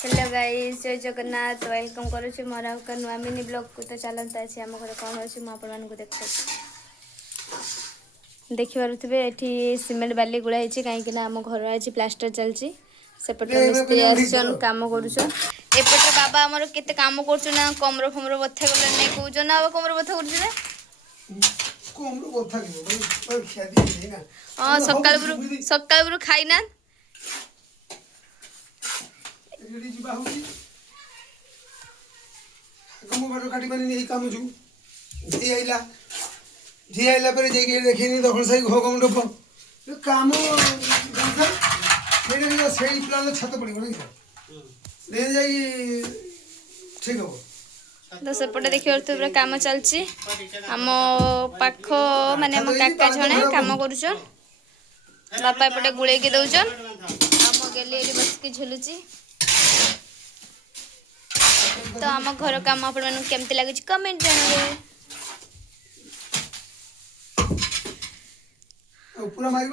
Hello guys जय Jagannath welcome करुछु मोर एक नुआ मिनी ब्लॉग को। तो चलता अच्छे आम घर कौन अच्छे मुझे देख देखिपे ये सीमेंट बाली गुड़ा कहीं आम घर आज प्लास्टर चलती सेपटे मिस्त्री आसन कम करपटे बाबा आमर केते काम कर कमर फमर बथा गला नहीं कौन ना कमर बथा कर हाँ सकाल खाईना काम जो झी आइला झी आइला पर देखनी दखल साई घम डप काम से प्लान छत पड़ो ना ठीक हम तो सेपटे देखिए पूरा काम चलती आम पाख माने आम काका जड़े कम कर बापा एपटे गुड़े दौन आम गेली बस की झुलुची। तो आम घर काम आपमती लगे कमेंट जानवे पूरा मार